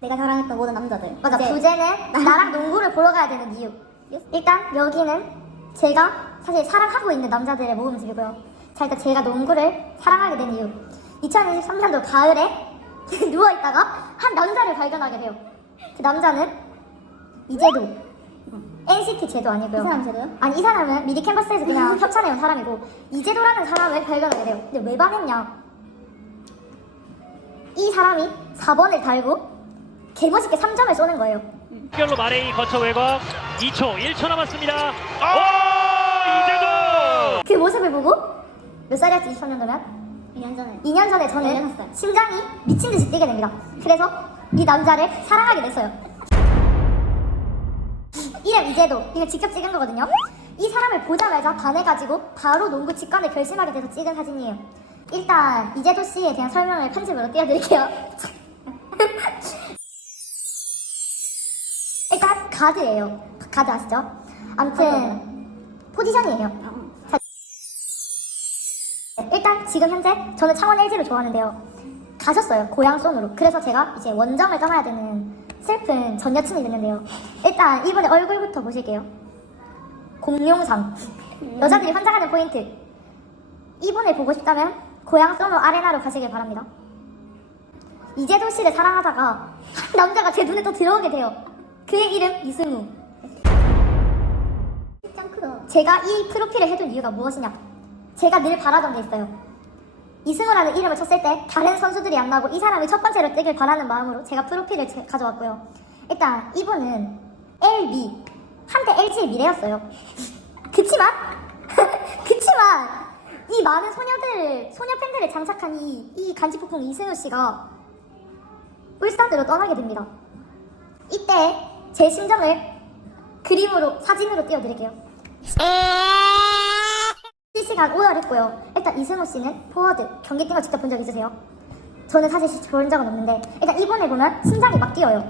내가 사랑했던 모든 남자들. 맞아 이제 부제는 나랑 농구를 보러 가야 되는 이유. 일단 여기는 제가 사실 사랑하고 있는 남자들의 모음집이고요. 자 일단 제가 농구를 사랑하게 된 이유. 2023년도 가을에 누워있다가 한 남자를 발견하게 돼요. 그 남자는 이제도. NCT 제도 아니고요. 이 사람 제도요? 아니 이 사람은 미리 캔버스에서 그냥 협찬해온 사람이고 이제도라는 사람을 발견하게 돼요. 근데 왜 반했냐 이 사람이 4번을 달고 개멋있게 3점을 쏘는 거예요 결로 마레이 거쳐 외곽 2초 1초 남았습니다. 오 이제도 그 모습을 보고 몇 살이었지 23년도면? 2년 전에. 2년 전에 저는 16살. 심장이 미친 듯이 뛰게 됩니다. 그래서 이 남자를 사랑하게 됐어요. 이름 이제도 이거 직접 찍은 거거든요. 이 사람을 보자마자 반해가지고 바로 농구 직관을 결심하게 돼서 찍은 사진이에요. 일단 이제도 씨에 대한 설명을 편집으로 띄워드릴게요. 일단 가드예요. 가드 아시죠? 아무튼 포지션이에요. 자, 일단 지금 현재 저는 창원 LG를 좋아하는데요. 가셨어요. 고향송으로. 그래서 제가 이제 원정을 떠나야 되는 슬픈 전 여친이 됐는데요. 일단 이분의 얼굴부터 보실게요. 공룡상. 여자들이 환장하는 포인트. 이분을 보고 싶다면 고향송으로 아레나로 가시길 바랍니다. 이재도 씨를 사랑하다가 한 남자가 제 눈에 또 들어오게 돼요. 그의 이름 이승우. 제가 이 프로필을 해둔 이유가 무엇이냐? 제가 늘 바라던 게 있어요. 이승우라는 이름을 쳤을 때 다른 선수들이 안 나오고 이 사람이 첫 번째로 뜨길 바라는 마음으로 제가 프로필을 제- 가져왔고요. 일단 이분은 LB 한때 LG의 미래였어요. 그치만 그치만 이 많은 소녀들 소녀 팬들을 장착한 이, 이 간지 폭풍 이승우 씨가 울산으로 떠나게 됩니다. 이때 제 심정을 그림으로 사진으로 띄워드릴게요. 실시간 오열했고요. 일단 이승우 씨는 포워드 경기 뛴거 직접 본 적 있으세요? 저는 사실 본 적은 없는데 일단 이번에 보면 심장이 막 뛰어요.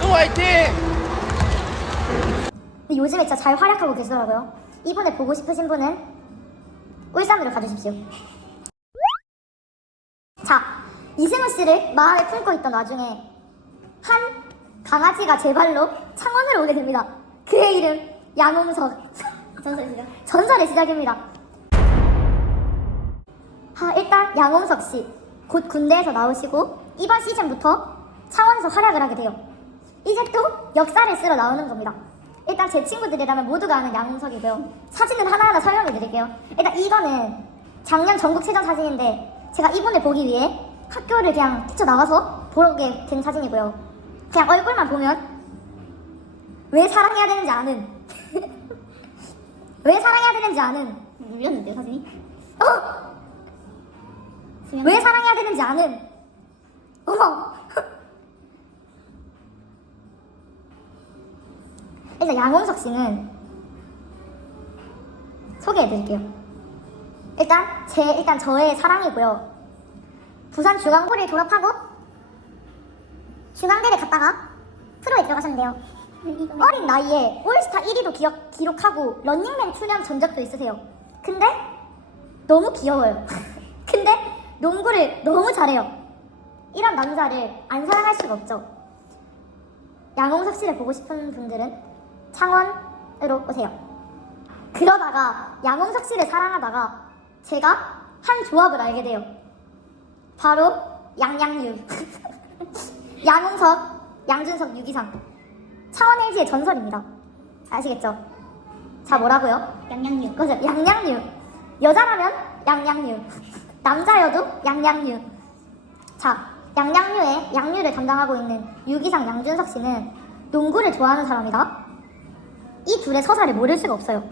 이승우 화이팅! 요즘에 진짜 잘 활약하고 계시더라고요. 이번에 보고 싶으신 분은 울산으로 가주십시오. 자, 이승우 씨를 마음에 품고 있던 와중에 한 강아지가 제 발로 창원으로 오게 됩니다. 그의 이름 양홍석. 전설 시작. 전설의 시작입니다. 아, 일단 양홍석 씨. 곧 군대에서 나오시고 이번 시즌부터 창원에서 활약을 하게 돼요. 이제 또 역사를 쓰러 나오는 겁니다. 일단 제 친구들이라면 모두가 아는 양홍석이고요. 사진은 하나하나 설명해 드릴게요. 일단 이거는 작년 전국체전 사진인데 제가 이분을 보기 위해 학교를 그냥 뛰쳐나가서 보게 된 사진이고요. 그냥 얼굴만 보면 왜 사랑해야 되는지 아는 왜 사랑해야 되는지 아는 울렸는데요, 사진이? 어? 왜 사랑해야 되는지 아는 어머 일단 양홍석 씨는 소개해드릴게요 일단 제 일단 저의 사랑이고요 부산 중앙고를 졸업하고 중앙대를 갔다가 프로에 들어가셨는데요 어린 나이에 올스타 1위도 기억, 기록하고 런닝맨 출연 전적도 있으세요 근데 너무 귀여워요. 근데 농구를 너무 잘해요. 이런 남자를 안 사랑할 수가 없죠. 양홍석 씨를 보고 싶은 분들은 창원으로 오세요. 그러다가 양홍석 씨를 사랑하다가 제가 한 조합을 알게 돼요. 바로 양양유. 양홍석, 양준석, 유기상. 창원 LG의 전설입니다. 아시겠죠? 자, 뭐라고요? 양양류. 맞아, 양양류. 여자라면 양양류. 남자여도 양양류. 자, 양양류의 양류를 담당하고 있는 유기상 양준석 씨는 농구를 좋아하는 사람이다. 이 둘의 서사를 모를 수가 없어요.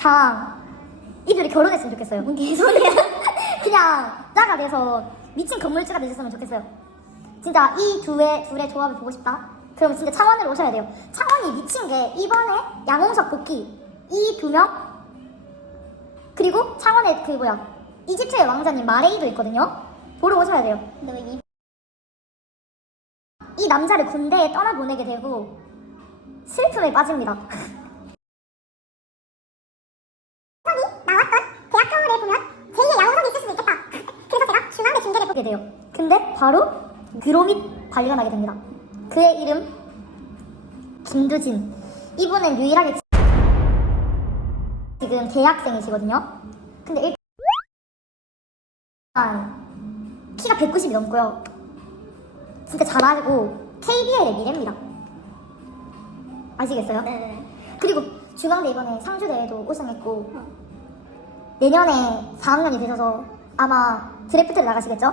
그냥 이 둘이 결혼했으면 좋겠어요. 뭔 개소리야. 그냥 짝가 돼서 미친 건물주가 되셨으면 좋겠어요. 진짜 이 둘의 둘의 조합을 보고 싶다. 그럼 진짜 창원으로 오셔야 돼요. 창원이 미친 게 이번에 양홍석 복귀 이 두 명 그리고 창원에 그 뭐야 이집트의 왕자님 마레이도 있거든요. 보러 오셔야 돼요. 근데 왜 이, 이 남자를 군대에 떠나보내게 되고 슬픔에 빠집니다. 돼요. 근데 바로 그로밑 발견하게 됩니다. 그의 이름 김두진. 이분은 유일하게 지금 계약생이시거든요. 근데 일단 아, 키가 190이 넘고요. 진짜 잘하고 KBL의 미래입니다. 아시겠어요? 네네. 그리고 중앙대 이번에 상주대회도 우승했고 내년에 4학년이 되셔서 아마 드래프트를 나가시겠죠?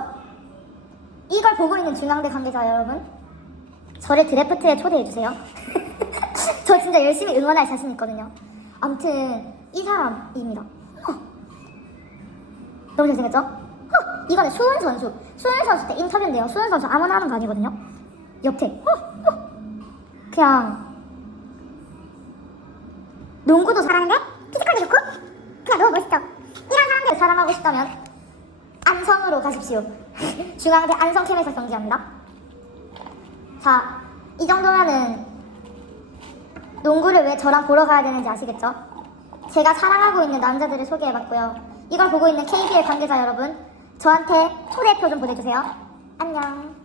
이걸 보고 있는 중앙대 관계자 여러분 저를 드래프트에 초대해주세요 저 진짜 열심히 응원할 자신 있거든요 아무튼 이 사람입니다 허. 너무 잘생겼죠? 허. 이거는 수은 선수 수은 선수 때 인터뷰인데요 수은 선수 아무나 하는 거 아니거든요 옆에 허. 허. 그냥 농구도 잘하는데 피지컬도 좋고 그냥 너무 멋있죠 이런 사람들을 사랑하고 싶다면 안성으로 가십시오 중앙대 안성캠에서 경기합니다 자 이 정도면은 농구를 왜 저랑 보러 가야 되는지 아시겠죠? 제가 사랑하고 있는 남자들을 소개해봤고요 이걸 보고 있는 KBL 관계자 여러분 저한테 초대표 좀 보내주세요. 안녕